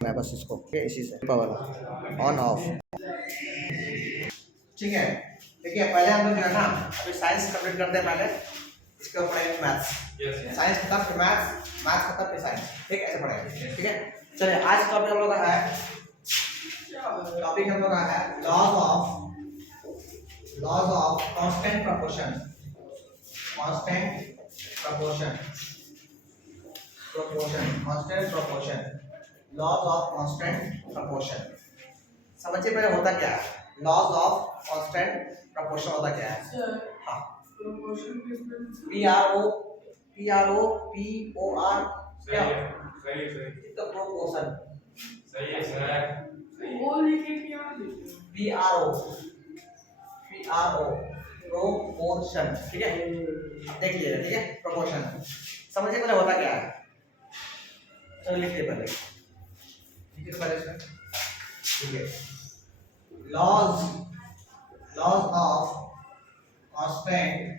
मैं बस इसको इसी से पावर ऑन ऑफ। ठीक है, देखिए पहले हम लोग जो है ना अभी साइंस कंप्लीट करते हैं, पहले इसके ऊपर पढ़ेंगे मैथ्स। साइंस खत्म फिर मैथ्स, मैथ्स खत्म फिर साइंस। ठीक ऐसे पढ़ेंगे। ठीक है, चलिए आज टॉपिक हम लोग का है laws of constant proportion. Laws of constant proportion समझिए पहले होता क्या है। लॉज ऑफ कांस्टेंट प्रोपोर्शन होता क्या है? हाँ, P R O P O R क्या? सही तो प्रोपोर्शन सही है सर। वो लिखे पी आर ओ प्रोपोर्शन। ठीक है, देख लीजिए। ठीक है, प्रोपोर्शन समझिए पहले होता क्या है। चलो लिखिए पहले, लिखिए पहले इसमें। ठीक है, लॉज ऑफ कांस्टेंट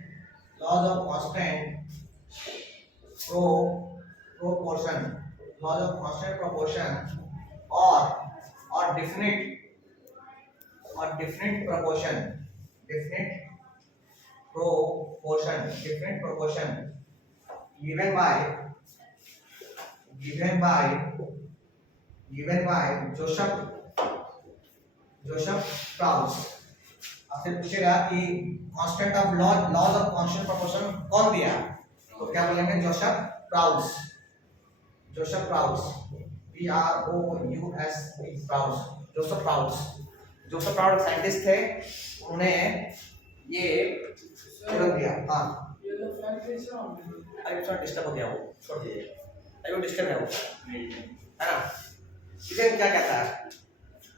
प्रोपोर्शन और definite proportion given by Joseph Proust. आपसे पूछेगा कि constant of laws of constant proportion कौन दिया, तो क्या बोलेंगे? Joseph Proust. Joseph Proust scientist थे, उन्होंने ये थ्योरम दिया। हाँ, अरे थोड़ा डिस्टर्ब हो गया, वो छोड़ दीजिए। अरे वो डिस्टर्ब है वो, है ना? इसे क्या कहता है?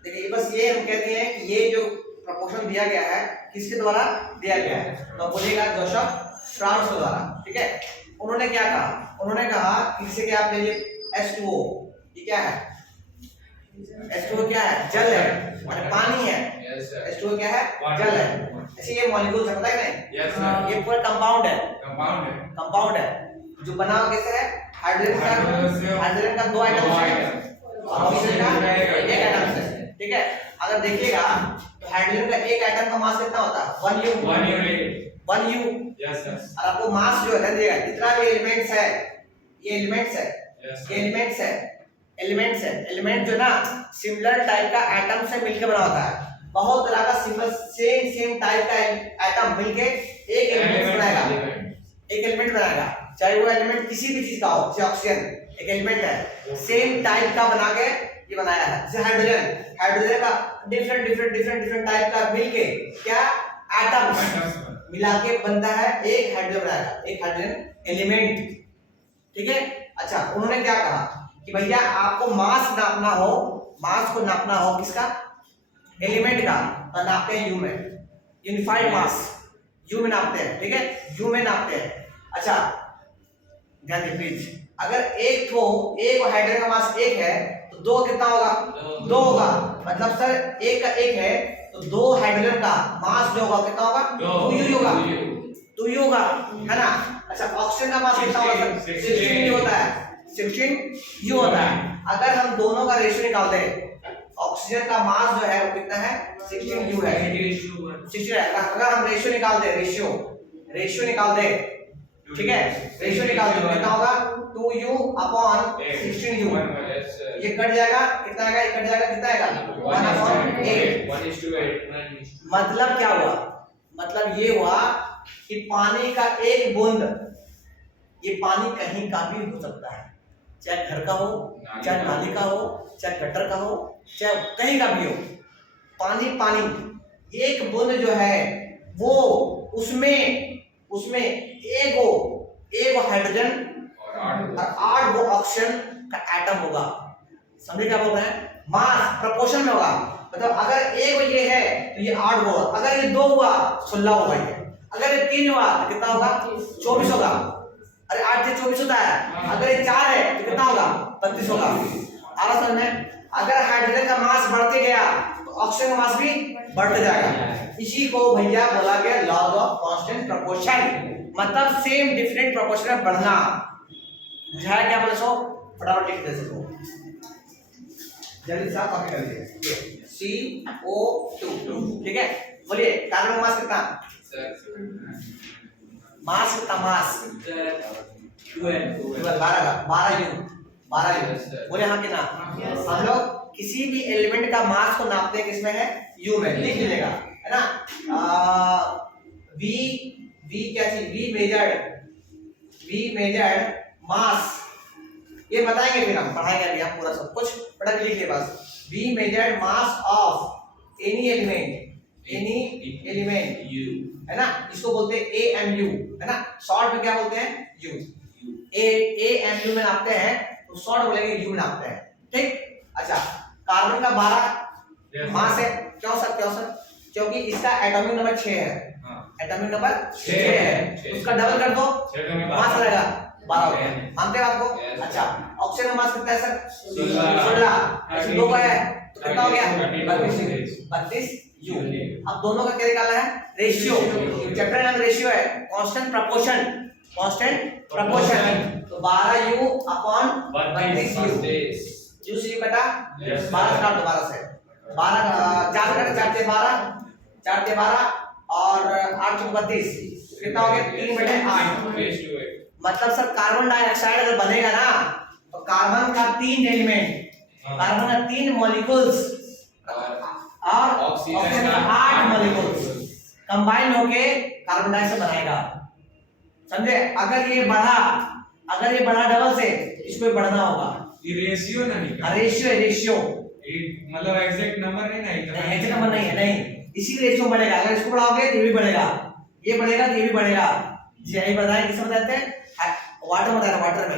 देखिए बस ये हम कहते हैं कि ये जो प्रोपोर्शन दिया गया है किसके द्वारा दिया गया है, तो बोलिएगा जोसेफ प्राउस के द्वारा। ठीक है, उन्होंने क्या कहा? उन्होंने कहा किसी के आप ले लीजिए H2O, ये क्या है? H2O क्या है? जल है, माने पानी है। H2O क्या है? जल है। ऐसे ये मॉलिक्यूल्स है, पता है नहीं? ये पूरा कंपाउंड है जो बना कैसे है? हाइड्रोजन का दो आइटम है और ऑक्सीजन का एक आइटम है। ठीक है, अगर देखिएगा तो हाइड्रोजन का एक आइटम का मास कितना होता है? 1 U। और आपको मास जो है देखिएगा कितना भी एलिमेंट्स है, ये एलिमेंट जो ना सिमिलर टाइप का एटम से मिलकर बना होता है। बहुत तरह का सिंपल सेम टाइप का एटम मिलके एक एलिमेंट बनाएगा, चाहे वो एलिमेंट किसी भी चीज का हो। जैसे ऑक्सीजन एक एलिमेंट है, सेम टाइप का बना के ये बनाया है। जैसे हाइड्रोजन का डिफरेंट टाइप का मिलके क्या एटम्स मिला के बनता है एक हाइड्रोजन बनाएगा, एक हाइड्रोजन एलिमेंट। ठीक है, अच्छा उन्होंने क्या कहा कि भैया आपको मास को नापना हो किसका? एलिमेंट का, तो नापते हैं यू में, यूनिफाइड मास यू में नापते हैं। ठीक है, यू में नापते हैं। अच्छा ध्यान दीजिए प्लीज, अगर एक हाइड्रोजन का मास 1 है तो 2 कितना होगा? 2 होगा। मतलब सर 1 का 1 है तो 2 हाइड्रोजन का मास जो होगा कितना होगा? 2 U होगा, है ना? अच्छा ऑक्सीजन का मास कितना होगा? 16 U होता है, 16 U होता है। अगर हम दोनों का रेशियो निकाल दें, ऑक्सीजन का मास जो है वो कितना है? 16 U है, 16 है। अगर हम रेशियो निकाल दें, ठीक है, रेशियो निकाल दो कितना होगा? 2U upon 16U। ये कट जाएगा, कितना आएगा? ये कट जाएगा, कितना आएगा? 1/8। मतलब क्या हुआ? मतलब ये हुआ कि पानी का एक बूंद, ये पानी कहीं का भी हो सकता है, चाहे घर का हो, चाहे नाली का हो, चाहे गटर का हो, चाहे कहीं का भी हो। पानी एक बूंद जो है वो उसमें एक हाइड्रोजन और 8 वो ऑक्सीजन का एटम होगा। समझे क्या बोल रहे हैं? मास प्रोपोर्शन में होगा। मतलब अगर एक ये है तो ये 8 होगा, अगर ये 2 हुआ 16 होगा, ये अगर ये 3 हुआ तो कितना होगा? 24 होगा। अरे 8 से 24 होता है। अगर ये 4 है तो कितना होगा? 32 होगा। आ रहा समझ में? अगर हाइड्रोजन का मास बढ़ते गया तो ऑक्सीजन का मास भी बढ़ते जाएगा। इसी को भैया बोला गया लॉज ऑफ कांस्टेंट प्रोपोर्शन, मतलब सेम डिफरेंट प्रोपोर्शन में बढ़ना। बुझाया क्या बोले? सो फटाफट लिख दे सको। जल्दी से आप कॉपी कर लीजिए, CO2, ठीक है। बोलिए कार्बन का मास कितना, मास कितना, मास 12 U, बोले हाँ कितना। हम लोग किसी भी एलिमेंट का मास को नापते हैं किसमें है, U में, लिख लीजिएगा, है ना। V क्या चीज, V मेजर्ड मास, ये बताएंगे फिर हम पढ़ाएंगे अभी हम पूरा सब कुछ, पढ़ लीजिए बस। V measured mass of any element U, है ना, इसको बोलते हैं AMU, है ना, शॉर्ट में क्या बोलते हैं, U। AMU में नापते हैं तो शॉर्ट बोलेंगे U में नापते हैं, ठीक। अच्छा, कार्बन का 12 मास है, क्यों सर, क्योंकि इसका एटॉमिक नंबर 6 है, एटॉमिक नंबर 6 है, उसका डबल कर दो, मास आ जाएगा 12 हो गया, मानते हैं आपको। अच्छा, ऑक्सीजन का मास कितना है सर, 16, ऐसे दो है तो कितना हो गया, 32 U। अब दोनों का क्या निकालना है, रेशियो, चैप्टर का रेशियो है कांस्टेंट प्रोपोर्शन, तो 12 U अपॉन 32 U, U से U कटा, 12 काट दो, 12 से 12 4 कटा, 4 से 12 और 8 से 32, कितना हो गया, 3/8। मतलब सर कार्बन डाइऑक्साइड अगर बनेगा ना तो कार्बन का 3 एलिमेंट, कार्बन का 3 मॉलिक्यूल्स और ऑक्सीजन का 8 मॉलिक्यूल्स कंबाइन होके कार्बन डाइऑक्साइड बनाएगा, समझे। अगर ये बढ़ा डबल से, इसको भी बढ़ना होगा, ये रेशियो ना निकाल, रेशियो मतलब एग्जैक्ट नंबर नहीं ना, एग्जैक्ट नंबर नहीं है, नहीं, इसी रेशियो बढ़ेगा। अगर इसको बढ़ाओगे तो ये भी बढ़ेगा, ये बढ़ेगा तो ये भी बढ़ेगा। जी यही बताएं, किसमें बताते हैं, वाटर बताया, वाटर में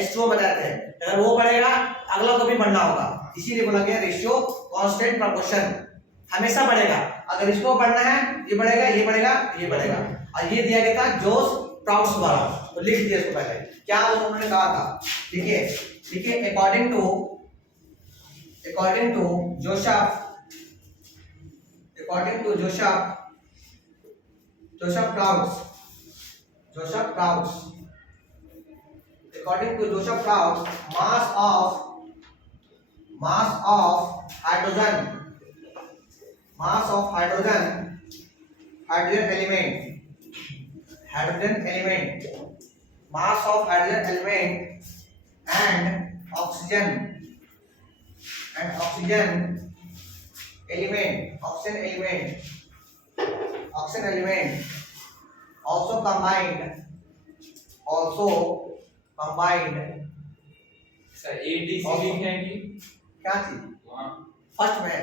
H2O बताते हैं, अगर वो बढ़ेगा अगला को भी बढ़ना होगा, इसीलिए बोला गया रेशियो कांस्टेंट प्रोपोर्शन, हमेशा बढ़ेगा। अगर इसको बढ़ना है, ये बढ़ेगा, ये बढ़ेगा, ये बढ़ेगा। और ये दिया गया था जोस प्राउड्स द्वारा, तो लिख दिया इसको पहले क्या उन्होंने कहा था, ठीक है। According to Joseph Praus, mass of hydrogen element, mass of hydrogen element and oxygen element also combined sir ATC लिखेंगे क्या चीज, फर्स्ट में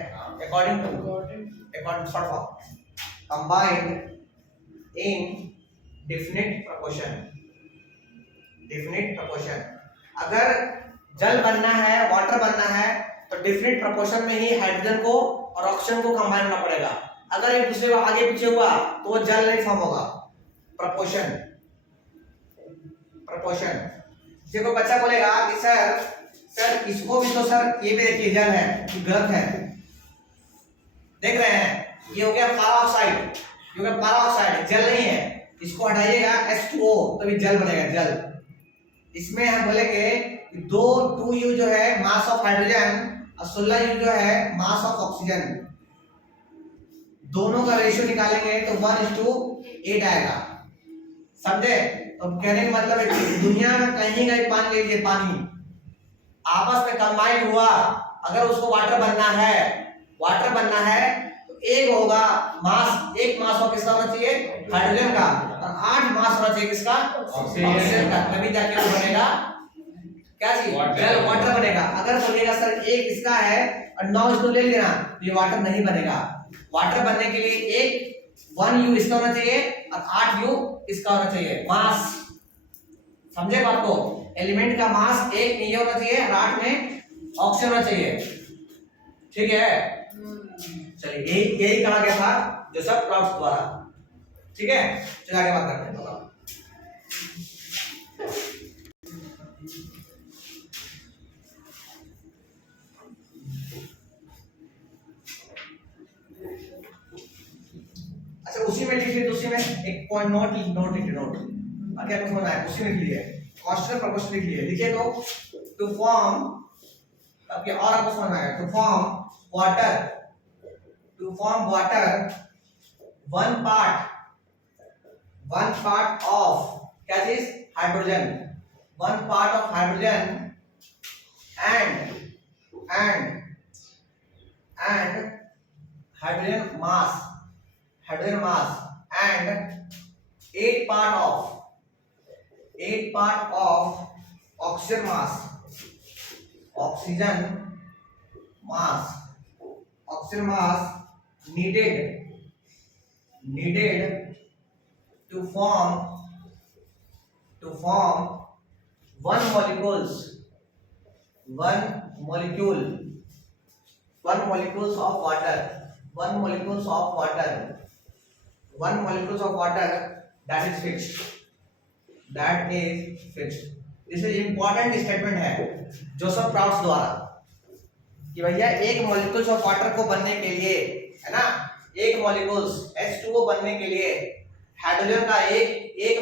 according to short form, combined in definite proportion। अगर जल बनना है, वाटर बनना है तो डिफरेंट प्रोपोर्शन में ही हाइड्रोजन को और ऑक्सीजन को कंबाइन होना पड़ेगा। अगर एक दूसरे को आगे पीछे हुआ तो वो जल नहीं फॉर्म होगा। प्रोपोर्शन देखो बच्चा बोलेगा कि सर इसको भी तो सर ये भी देखिए जल है, ये गलत है, देख रहे हैं, ये हो गया पैराऑक्साइड, जल नहीं है, इसको हटाइएगा H2O तभी जल बनेगा, जल। इसमें हम बोलेंगे 2U जो है मास ऑफ हाइड्रोजन और 16U जो है मास ऑफ ऑक्सीजन, दोनों का रेशियो निकालेंगे तो 1:8 आएगा, समझे। तो कहने का मतलब है दुनिया में कहीं का पानी ले लीजिए, पानी आपस में कंबाइन हुआ, अगर उसको वाटर बनना है तो एक होगा मास, एक मास हो किसका होना चाहिए, हाइड्रोजन का, और 8 मास होना चाहिए किसका, ऑक्सीजन का, तभी जाके वो बनेगा क्या चीज, जल, वाटर बनेगा। अगर बोलिएगा सर एक इसका है और 9 इसको ले लेना, ये वाटर नहीं बनेगा। वाटर बनने के लिए एक 1U इसका होना चाहिए और 8U इसका होना चाहिए, मास, समझे बात को। एलिमेंट का मास एक ये होना चाहिए और 8 में ऑक्सीजन होना चाहिए, ठीक है। चलिए यही कहा गया था जोसेफ प्राउस द्वारा, ठीक है। चलिए आगे बात करते हैं। अच्छा उसी में लिख लीजिए, उसी में एक पॉइंट नोट लिखिए, आगे आपको समझ आया, उसी में लिख लीजिए, कांस्टेंट प्रोपोर्शन लिख लीजिए। लिखिए तो टू फॉर्म अब ये और आपको समझ में आएगा। To form water one part of क्या चीज hydrogen, one part of hydrogen and hydrogen mass and 8 part of oxygen mass needed to form one molecules of water that is fixed. This is important statement है Joseph प्राउट्स द्वारा कि भैया एक molecules of water को बनने के लिए, है ना, एक मॉलिक्यूल्स H2O बनने के लिए हाइड्रोजन का एक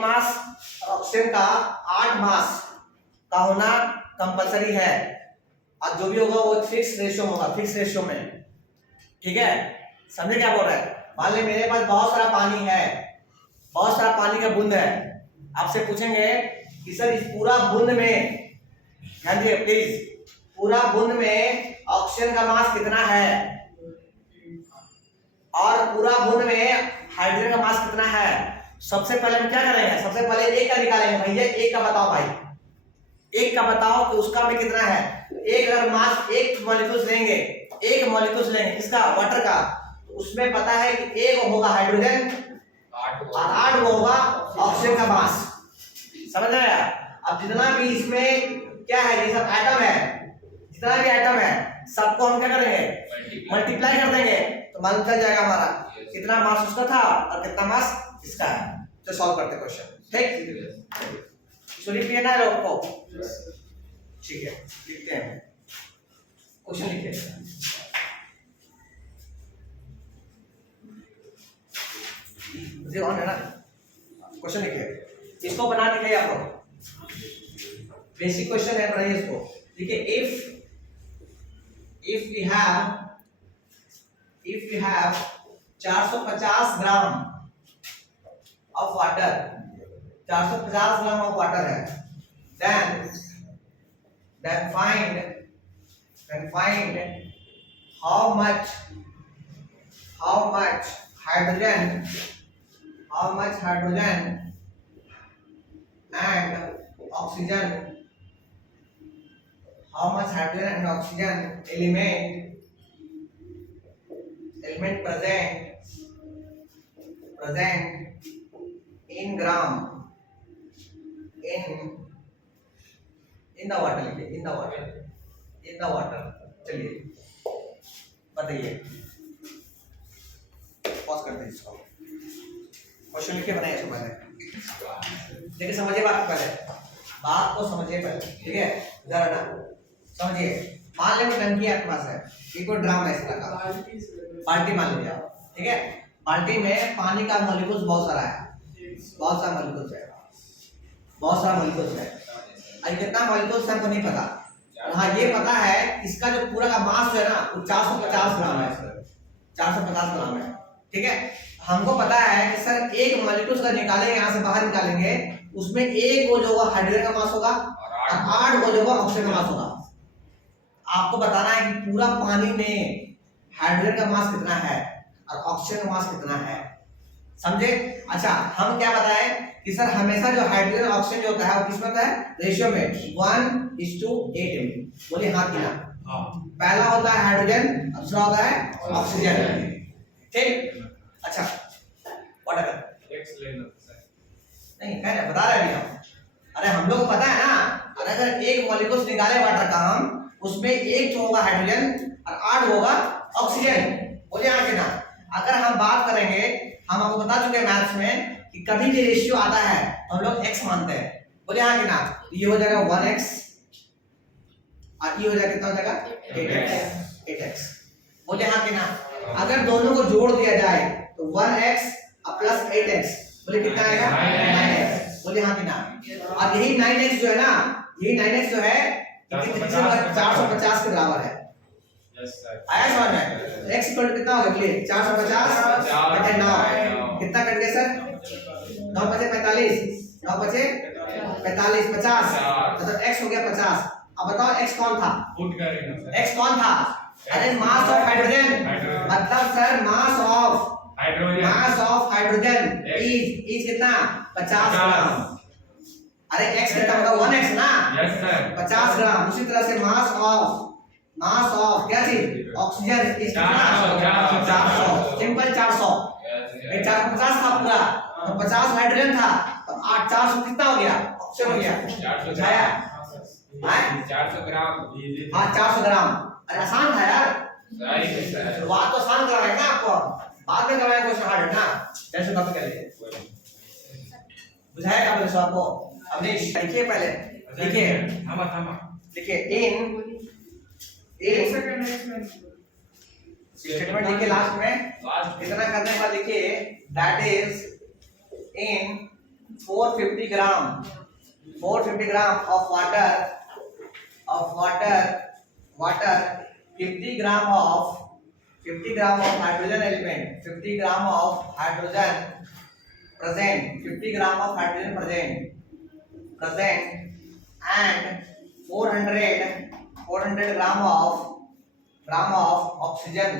मास और ऑक्सीजन का 8 मास का होना कंपलसरी है, और जो भी होगा वो फिक्स रेशियो में, ठीक है। समझे क्या बोल रहा है? मान ले मेरे पास बहुत सारा पानी का बूंद है, आपसे पूछेंगे कि सर इस पूरा बूंद में, ध्यान दिए प्लीज, पूरा बूंद में ऑक्सीजन का मास कितना है और पूरा बूंद में हाइड्रोजन का मास कितना है। सबसे पहले हम क्या करेंगे, सबसे पहले एक का निकालेंगे। भैया एक का बताओ भाई, एक का बताओ कि उसका में कितना है। एक अगर मास एक मॉलिक्यूल्स लेंगे किसका, वाटर का, तो उसमें पता है कि एक होगा हाइड्रोजन और 8 होगा ऑक्सीजन का मास। समझ आया? अब जितना भी इसमें क्या है, ये सब एटम है, जितना भी एटम है सबको हम क्या करेंगे, मल्टीप्लाई कर देंगे, तो मालूम चल जाएगा हमारा कितना मास उसका था और कितना मास इसका है। तो सॉल्व करते क्वेश्चन, ठीक? लिख लिया ना लोग को? ठीक है, लिखते हैं क्वेश्चन, लिखिए। ऑन है ना, क्वेश्चन लिखिए, इसको बना दिखाइए आप लोग, बेसिक क्वेश्चन है, बनाइए इसको। देखिए, if we have 450 gram of water, 450 gram of water है, then find how much hydrogen and oxygen element present in gram in the water, लिखिए, in the water। चलिए बताइए, पॉज करते हैं इसको, क्वेश्चन लिखिए, बनाइए इसको पहले। देखिए समझिए बात को समझिए पहले, ठीक है? जरा ना समझिए। मान लो टंकी आपके पास है, एक और ड्रम है इस तरह का, बाल्टी मान लीजिए आप, ठीक है? बाल्टी में पानी का मॉलिक्यूल्स बहुत सारा है, बहुत सारा मॉलिक्यूल्स है। अब कितना मॉलिक्यूल्स हमको नहीं पता, हाँ ये पता है इसका जो पूरा का मास है ना, वो 450 ग्राम है, 450 ग्राम है, ठीक है? हमको पता है कि सर एक मॉलिक्यूल्स का निकालेंगे, यहाँ से बाहर निकालेंगे, उसमें एक वो जो होगा हाइड्रोजन का मास होगा और 8 वो जो होगा ऑक्सीजन का मास होगा। आपको बताना है कि पूरा पानी में हाइड्रोजन का मास कितना है और ऑक्सीजन का मास कितना है, समझे? अच्छा, हम क्या बताएं कि सर हमेशा जो हाइड्रोजन ऑक्सीजन जो होता है वो किस में होता है, रेशियो में 1:8। बोलिए हाँ कि ना? पहला होता है हाइड्रोजन, दूसरा होता है ऑक्सीजन, ठीक? अच्छा, व्हाटएवर एक्स लेना नहीं कह रहे, बता रहे हम। अरे हम लोग को पता है ना, अगर एक मॉलिक्यूल्स निकाले वाटर का हम, उसमें एक तो होगा हाइड्रोजन और 8 होगा ऑक्सीजन। बोलिए हाँ कि ना? अगर हम बात करेंगे, हम आपको बता चुके हैं मैथ्स में कि कभी भी रेशियो आता है तो हम लोग x मानते हैं। बोलिए हाँ कि ना? ये हो जाएगा 1x और ये हो जाएगा कितना हो जाएगा 8x। बोलिए हाँ कि ना? अगर दोनों को जोड़ दिया जाए तो 1x प्लस 8x, बोले कितना आएगा 9x। बोलिए हाँ कि ना? और यही 9x जो है ना, यही 9x जो है 450 के बराबर है। Yes sir. आया समझ में? x इक्वल टू कितना होगा क्लियर? 450 बटे 9 कितना कट गया सर? 9 बचे 45, 9 बचे 45, 50 मतलब x हो गया 50। अब बताओ x कौन था? पुट करेंगे सर। x कौन था? अरे मास ऑफ हाइड्रोजन, मतलब sir mass of hydrogen is कितना? 50 ग्राम। अरे x कितना होगा? 1x ना? Yes sir. 50 ग्राम। उसी तरह से मास ऑफ क्या चीज? Oxygen is 400 simple 400। ये 450 था पूरा, तो 50 हाइड्रोजन था, तो 8 400 कितना हो गया? ऑक्सीजन हो गया। 400 बुझाया? 400 ग्राम। हाँ 400 ग्राम। अरे आसान था यार, राइट है सर। शुरुआत तो आसान कराया ना आपको, बाद में कराया क्वेश्चन हार्ड है ना। जैसे कॉपी कर लीजिए। बुझाया क्या बोले आपको? अब लिखिए पहले, लिखिए लिखिए इन स्टेटमेंट लिखिए लास्ट में। इतना करने के बाद लिखिए that is in 450 gram of water 50 gram of hydrogen element 50 gram of hydrogen present and 400 gram of oxygen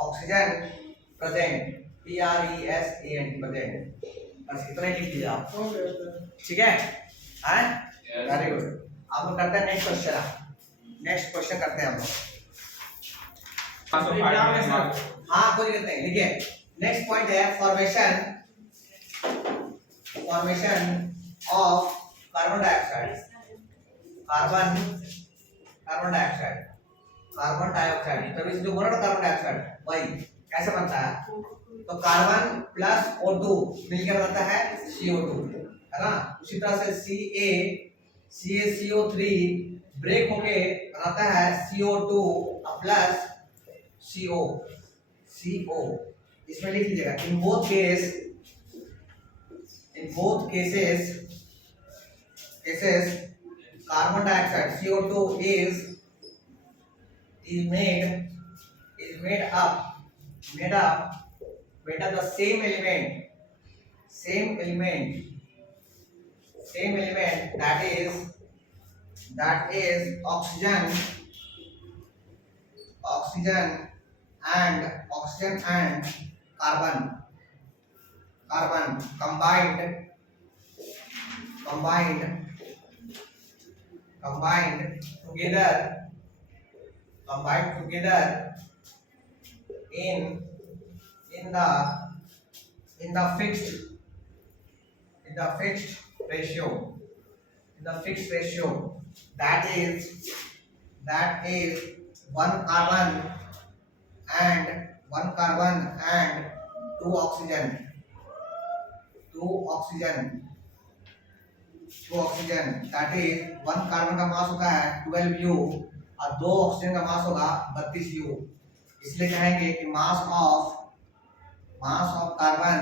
present present। बस इतना ही लिख लीजिए आप, ठीक है? हाँ वेरी गुड। आप लोग करते हैं नेक्स्ट क्वेश्चन करते हैं हम लोग। हाँ कोई दिक्कत नहीं, लिखिए नेक्स्ट पॉइंट है फॉर्मेशन ऑफ कार्बन डाइऑक्साइड तभी से जो बोला ना कार्बन डाइऑक्साइड वही कैसे बनता है? तो कार्बन प्लस O2 मिलकर बनता है CO2, है ना? उसी तरह से CaCO3 ब्रेक होके बनाता है CO2 प्लस CO। इसमें लिख लीजिएगा in both cases carbon dioxide CO2 is made up the same element that is oxygen and carbon combined together in the fixed ratio that is one carbon and two oxygen that is one carbon का मास होता है 12U और दो oxygen का मास होगा 32U। इसलिए कहेंगे कि mass of carbon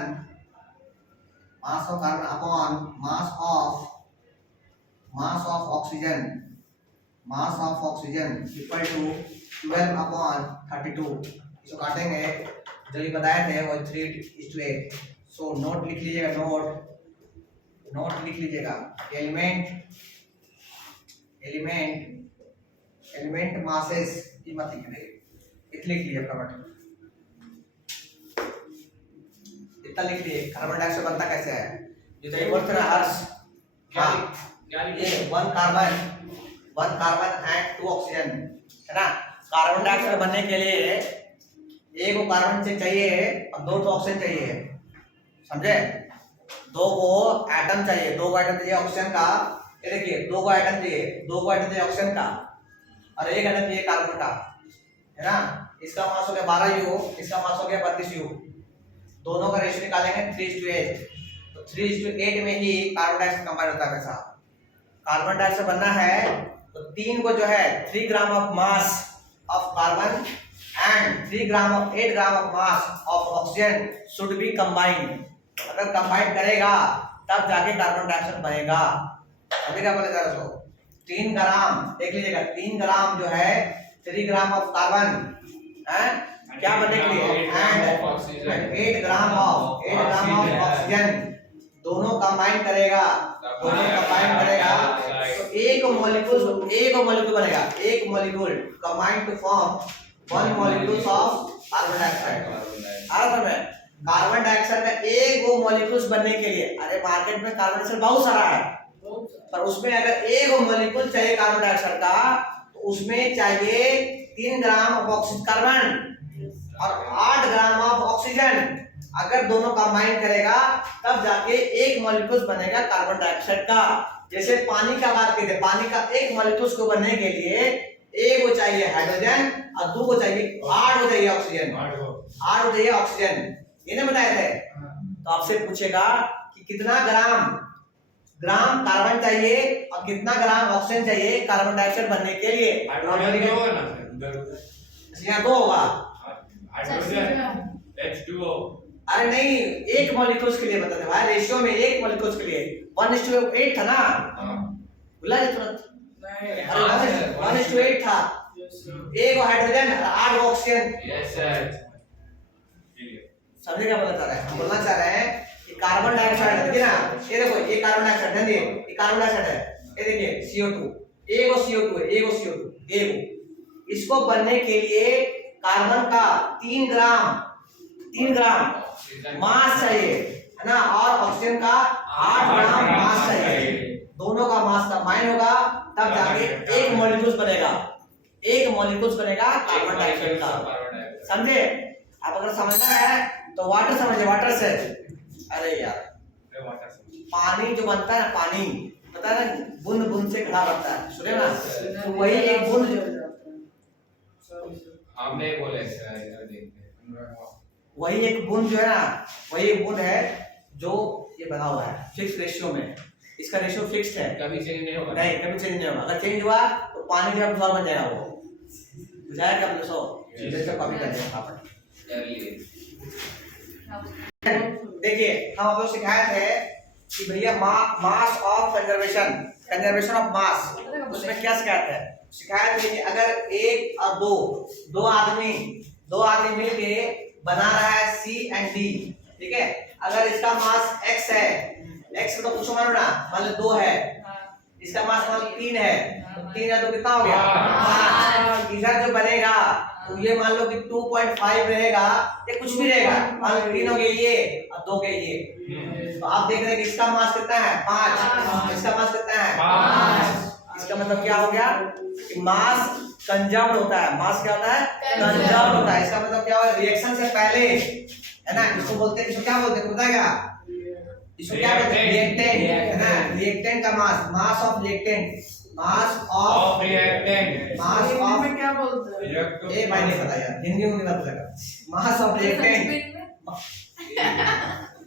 upon mass of oxygen equal to 12 upon 32। इसको काटेंगे जो ये बताए थे वो 3:8। सो नोट लिख लीजिएगा, नोट लिख लीजिएगा एलिमेंट मासेस की मत लिखिए, इतना लिख लीजिए फटाफट, इतना लिख लीजिए। कार्बन डाइऑक्साइड बनता कैसे है? जो तो ये बोलते हैं हर्ष ये वन कार्बन एंड 2 ऑक्सीजन, है ना? कार्बन डाइऑक्साइड बनने के लिए एक को कार्बन चाहिए और 2 तो ऑक्सीजन चाहिए, समझे? 2 को एटम चाहिए, 2 को एटम चाहिए ऑक्सीजन का। ये देखिए 2 को एटम चाहिए ऑक्सीजन का और 1 एटम चाहिए कार्बन का, है ना? इसका मास हो गया 12U, इसका मास हो गया 32U। दोनों का रेशियो निकालेंगे 3:8। तो 3:8 में ही कार्बन डाइऑक्साइड कंबाइन होता है। कैसा कार्बन डाइऑक्साइड बनना है तो 3 को जो है 3 gram of mass of carbon and 8 gram of mass of oxygen should be combined. अगर कंबाइन करेगा तब जाके कार्बन डाइऑक्साइड बनेगा। अभी क्या बोले जा रहे हो? 3 ग्राम देख लीजिएगा, 3 ग्राम जो है 3 ग्राम ऑफ कार्बन है क्या बनने के लिए, एंड 8 ग्राम ऑफ ऑक्सीजन, दोनों कंबाइन करेगा, तो एक मॉलिक्यूल बनेगा, एक molecule combine to form 1 molecule of carbon dioxide. Carbon dioxide का एक वो मॉलिक्यूल्स बनने के लिए, अरे मार्केट में कार्बन डाइऑक्साइड बहुत सारा है, पर उसमें अगर एक वो मॉलिक्यूल चाहिए कार्बन डाइऑक्साइड का, तो उसमें चाहिए 3 ग्राम ऑफ कार्बन और 8 ग्राम ऑफ ऑक्सीजन। अगर दोनों कंबाइन करेगा तब जाके एक मॉलिक्यूल बनेगा कार्बन डाइऑक्साइड का। जैसे पानी का बात करते, पानी का एक मॉलिक्यूल को बनने के लिए एक वो चाहिए हाइड्रोजन और 2 को चाहिए 8 हो चाहिए ऑक्सीजन, 8 हो चाहिए ऑक्सीजन, ये नहीं बताए थे। तो आपसे पूछेगा कि कितना ग्राम कार्बन चाहिए और कितना ग्राम ऑक्सीजन चाहिए कार्बन डाइऑक्साइड बनने के लिए। यहाँ 2 होगा, अरे नहीं एक मॉलिक्यूल्स के लिए बताते भाई, रेशियो में एक मॉलिक्यूल्स के लिए 1:8 था ना, भूला जा तुरंत, 1:8 था, एक हाइड्रोजन 8 ऑक्सीजन। समझे क्या बोलना चाह रहे हैं, हम बोलना चाह रहे हैं कि कार्बन डाइऑक्साइड है ना, ये देखो ये कार्बन डाइऑक्साइड है, ये कार्बन डाइऑक्साइड है, ये देखिए CO2, एगो CO2 है, एगो CO2 एगो, इसको बनने के लिए कार्बन का 3 ग्राम मास चाहिए है ना, और ऑक्सीजन का 8 ग्राम मास चाहिए, दोनों का मास कंबाइन होगा तब जाके एक मॉलिक्यूल बनेगा, कार्बन डाइऑक्साइड का। समझे? आप अगर समझना है तो वाटर समझिए, वाटर से, अरे यार पानी जो बनता है ना, पानी पता है ना, बूंद बूंद से घड़ा बनता है, सुने ना, तो वही एक बूंद हमने बोले वही एक बूंद जो है ना, वही एक बूंद है जो ये बना हुआ है फिक्स रेशियो में, इसका रेशियो फिक्स्ड है, कभी चेंज नहीं होगा, नहीं कभी चेंज नहीं होगा, अगर चेंज हुआ तो पानी जो है बन जाएगा, वो बुझाया क्या हमने, सो जैसे कॉपी कर देंगे। देखिए हम आपको सिखाए थे कि भैया mass of conservation of mass, उसमें क्या सिखाया थे कि अगर एक और दो आदमी मिलके बना रहा है C and D, ठीक है, अगर इसका मास x है, x तो कुछ मानो ना, मान लो 2 है, इसका मास मान लो 3 है, तो 3 है तो कितना हो गया 5, इधर जो बनेगा तो ये मान लो कि 2.5 रहेगा, ये कुछ भी रहेगा, मान लो 3 हो गए ये और 2 के ये, तो आप देख रहे हैं कि इसका मास कितना है 5, इसका मास कितना है 5, इसका मतलब क्या हो गया कि मास कंजर्व्ड होता है, मास क्या होता है कंजर्व्ड होता है, इसका मतलब क्या होगा रिएक्शन से पहले है ना, इसको बोलते हैं, इसको क्या बोलते हैं पता क्या, इसको क्या बोलते हैं रिएक्टेंट है ना, रिएक्टेंट का mass of reactant, mass of में क्या बोलते हैं, ये भाई नहीं पता यार, हिंदी में नहीं पता, mass of reactant,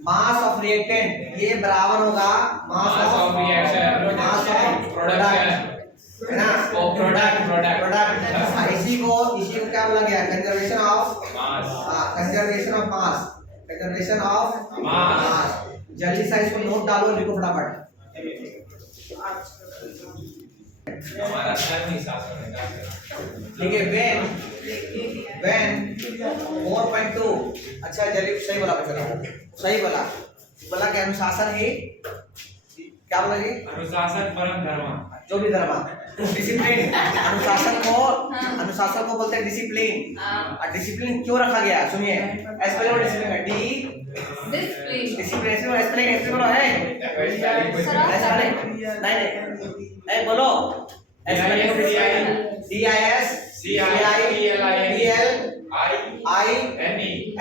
mass of reactant ये बराबर होगा mass of reaction, mass of product है ना, प्रोडक्ट, इसी को क्या बोला गया, कंजर्वेशन ऑफ मास। जल्दी से इसको नोट डालो, लिखो फटाफट। हमारा टाइम ही साथ में देखिए व्हेन 4.2, अच्छा जल्दी सही बोला बच्चा, सही बोला कि अनुशासन ही क्या बोला जी, अनुशासन परम धर्म, जो भी धर्म, डिसिप्लिन, अनुशासन को बोलते हैं डिसिप्लिन, और डिसिप्लिन क्यों रखा गया सुनिए, एस्पेलिंग और डिसिप्लिन है, डिसिप्लिन एस्पेलिंग बोलो है, नहीं बोलो, एस्पेलिंग DISCIPLIN